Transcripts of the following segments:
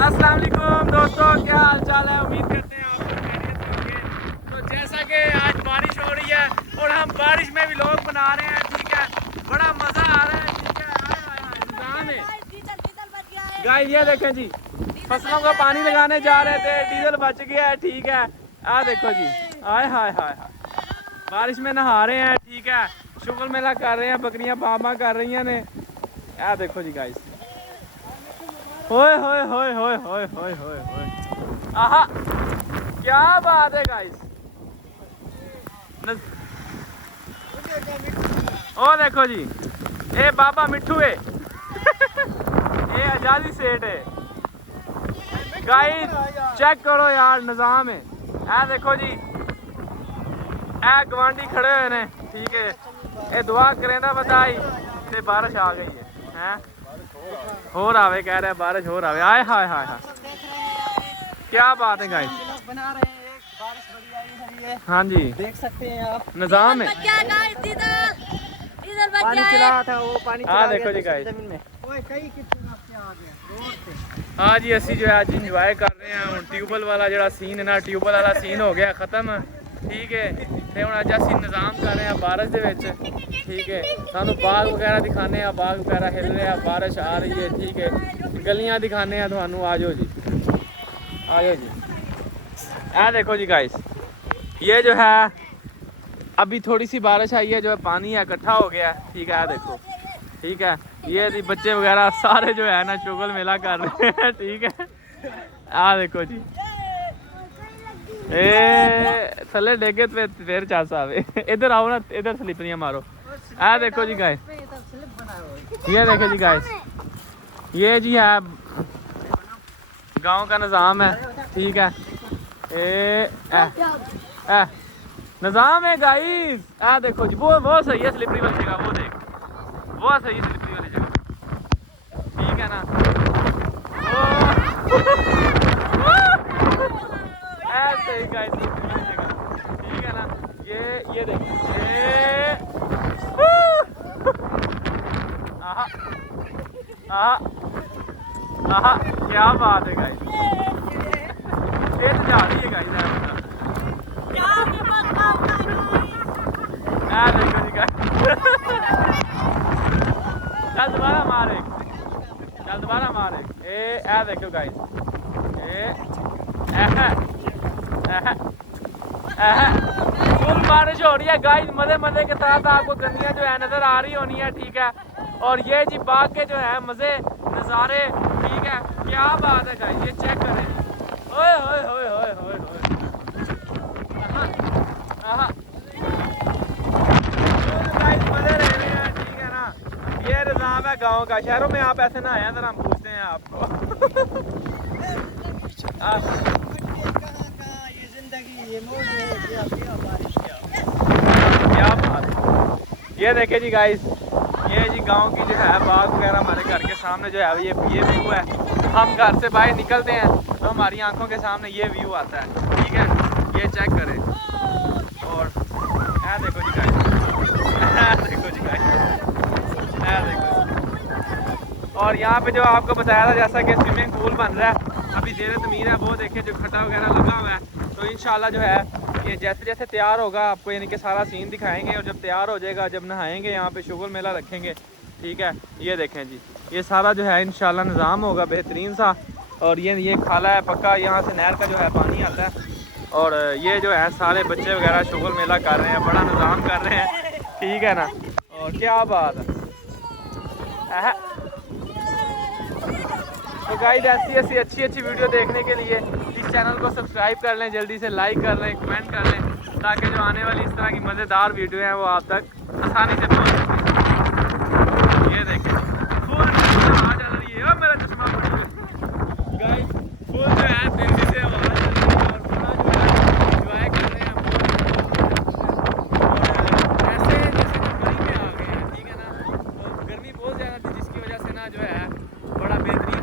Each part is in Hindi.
अस्सलाम वालेकुम दोस्तों, क्या हाल चाल है। उम्मीद करते हैं आप लोग खैरियत से होंगे। तो जैसा कि आज बारिश हो रही है और हम बारिश में भी लोग बना रहे हैं, ठीक है, बड़ा मज़ा आ रहा है, ठीक है। गाइस ये देखें जी, फसलों को पानी लगाने जा रहे थे, डीजल बच गया है, ठीक है। देखो जी, आय हाय हाय हाय, बारिश में नहा रहे हैं, ठीक है, शुक्र मेला कर रहे हैं, बकरियां बाबा कर रही हैं ने। देखो जी गाइस, होए होए होए होए होए होए होए होए, आहा क्या बात है गाइस। ओ देखो जी, ए बाबा मिठू है ये आजादी सेठ है गाइस, चेक करो यार, निजाम है। देखो जी, गवांडी खड़े हुए ने, ठीक है, ये दुआ करें ना बताई ते बारिश आ गई है। हो रहा कह रहे हैं, बारिश हो रहा है। आए हाय हाय हाय, क्या बात है गाइस, बना रहे हैं एक बारिश बढ़िया है। हाँ जी, देख सकते हैं आप, निजाम है। पानी चला था वो, पानी चला देखो जी गाइस, जमीन में। ओए कई कितने आपके आ गए रोड पे। हाँ जी, असी जो है अज इंजॉय कर रहे हैं। ट्यूबवेल वाला जो सीन है ना, ट्यूबवेल वाला सीन हो गया खत्म, ठीक है। तो हम अज असी निजाम कर रहे हैं बारिश दे विच, ठीक है। सानू बाग वगैरह दिखाने हैं, बाग वगैरह हिल रहे हैं, बारिश आ रही है, ठीक है। गलियां दिखाने हैं थानू, आ जाओ जी, आ जाओ जी। देखो जी गाइस, ये जो है अभी थोड़ी सी बारिश आई है, जो है पानी है इकट्ठा हो गया, ठीक है। देखो, ठीक है, ये बच्चे वगैरह सारे जो है ना शुगल मेला कर रहे हैं, ठीक है। देखो जी, थले डेगे फिर चासा आवे। इधर आओ ना, इधर स्लिपरियां मारो। देखो जी गाइस, ये देखो जी गाइस, ये जी है गांव का निज़ाम है, ठीक है। निज़ाम है गाइस। देखो जी, वो सही है स्लिपरी वाली जगह, वो देख, वो सही है स्लिपरी वाली जगह, ठीक है ना। ऐसे ही गाइस स्लिपरी वाली जगह, ठीक है ना। ये देख, आहा आहा आहा, क्या बात है गाइस, ये तो जा रही है गाइस। देखो जी गाइस, चल दोबारा मार एक, चल दोबारा मार एक। देखो गाइस, फुल बारिश हो रही है गाइस, मजे मजे के साथ आपको गंदियां जो है नजर आ रही होनी है, ठीक है। और ये जी बाग के जो है मजे नज़ारे, ठीक है, क्या बात है गाइस, ये चेक करें। ओए ओए ओए ओए ओए ओए, गाइस मजे ले रहे हैं, ठीक है ना। ये निज़ाम है गाँव का। शहरों में आप ऐसे ना आए, हम पूछते हैं आपको। ये जिंदगी ये मोड़ है, बारिश क्या बात। ये देखे जी गाइस, ये जी गांव की जो है बाग वगैरह हमारे घर के सामने जो है ये व्यू है। हम घर से बाहर निकलते हैं तो हमारी आंखों के सामने ये व्यू आता है, ठीक है। ये चेक करें, और देखो जी गाइस, देखो जी गाइस, देखो। और यहाँ पे जो आपको बताया था जैसा कि स्विमिंग पूल बन रहा है, अभी जेर तमीर है, वो देखें जो खड्डा वगैरह लगा हुआ है। तो इंशाल्लाह जो है ये जैसे जैसे तैयार होगा आपको यानी कि सारा सीन दिखाएंगे, और जब तैयार हो जाएगा, जब नहाएंगे यहाँ पे शुगल मेला रखेंगे, ठीक है। ये देखें जी, ये सारा जो है इंशाल्लाह निज़ाम होगा बेहतरीन सा। और ये खाला है पक्का, यहाँ से नहर का जो है पानी आता है, और ये जो है सारे बच्चे वगैरह शुगल मेला कर रहे हैं, बड़ा निज़ाम कर रहे हैं, ठीक है ना। और क्या बात है। तो गाइस ऐसी अच्छी वीडियो देखने के लिए इस चैनल को सब्सक्राइब कर लें, जल्दी से लाइक कर लें, कमेंट कर लें, ताकि जो आने वाली इस तरह की मज़ेदार वीडियो हैं वो आप तक आसानी से पहुंच सकें। ये देखें, फुल आवाज़ आ रही है, मेरा चश्मा गाइस, फुल जो है दिल्ली से आवाज़ आ रही है, और पूरा जो है एंजॉय कर रहे हैं। और ऐसे जैसे गर्मी में आ गए हैं, ठीक है ना। तो गर्मी बहुत ज़्यादा थी, जिसकी वजह से ना जो है बड़ा बेहतरीन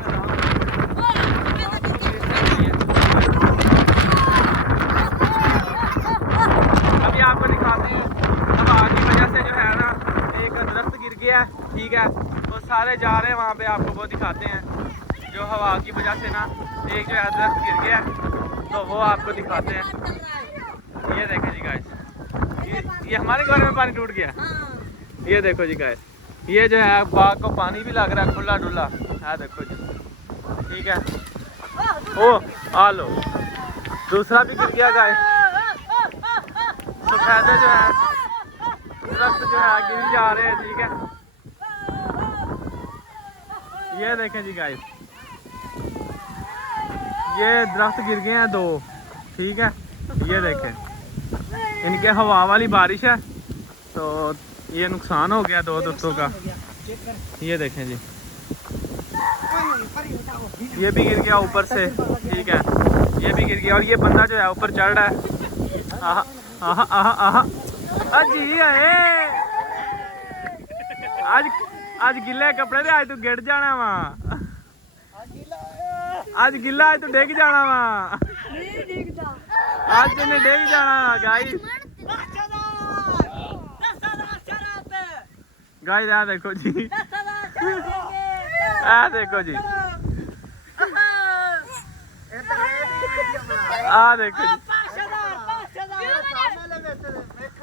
आपको दिखाते हैं। अब आग की वजह से जो है ना एक दरख्त गिर गया, ठीक है, तो सारे जा रहे हैं वहाँ पे, आपको वो दिखाते हैं जो हवा की वजह से ना एक जो है दरख्त गिर गया, तो वो आपको दिखाते हैं। ये देखें जी गाइस, ये हमारे घर में पानी टूट गया। ये देखो जी गाइस, ये जो है बाग को पानी भी लग रहा है खुला डुला है, देखो जी। ठीक है, ओ आ लो, दूसरा भी गिर गया गाइस। सफेदे जो है दरख्त जो है गिर जा रहे हैं। ठीक है, ये देखें जी गाइस, ये दरख्त गिर गए हैं 2। ठीक है, ये देखें, इनके हवा वाली बारिश है तो ये नुकसान हो गया 2 दरख्तों का। ये देखें जी, ये भी गिर गया ऊपर से। ठीक है, ये भी गिर गया और ये बंदा जो है ऊपर चढ़ रहा है। आहा आहा आहा आहा जी है, आज गिले कपड़े थे, आज तू गिर जाना वा, आज गिला आज तू डिग जाना वा, आज तुमने डिग जाना गाइस। गाइस आ देखो जी, आ देखो जी, आ देखो जी।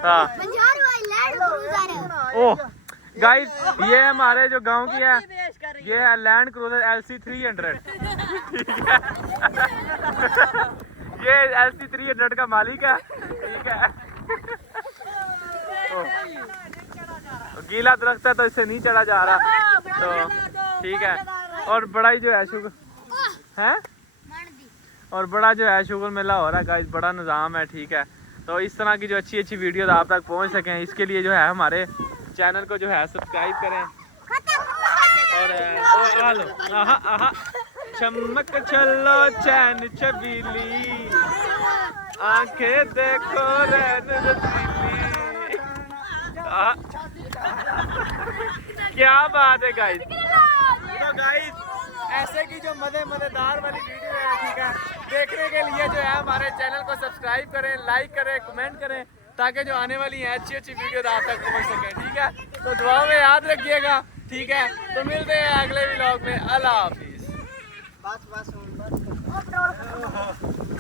हाँ ओह गाइस, ये हमारे जो गांव की है, ये है लैंड क्रूजर LC 300। ठीक है, ये LC 300 का मालिक है। ठीक है, गीला दरख्त है तो इससे नहीं चढ़ा जा रहा, तो ठीक है। और बड़ा ही जो है शुगर है, और बड़ा जो है शुगर मेला हो रहा है गाइस, बड़ा निज़ाम है। ठीक है, तो इस तरह की जो अच्छी अच्छी वीडियोस आप तक पहुंच सकें, इसके लिए जो है हमारे चैनल को जो है सब्सक्राइब करें। और आलो आहा आहा चमक चलो चैन छबीली, आंखें देखो रैन रसीली। क्या बात है गाइस। तो गाइस ऐसे की जो मजेदार वाली वीडियो है, ठीक है, देखने के लिए जो है हमारे चैनल को सब्सक्राइब करें, लाइक करें, कमेंट करें, ताकि जो आने वाली है अच्छी अच्छी वीडियो आप तक पहुंच सके। ठीक है, तो दुआ में याद रखिएगा। ठीक है, तो मिलते हैं अगले व्लॉग में। अल्लाह हाफिज।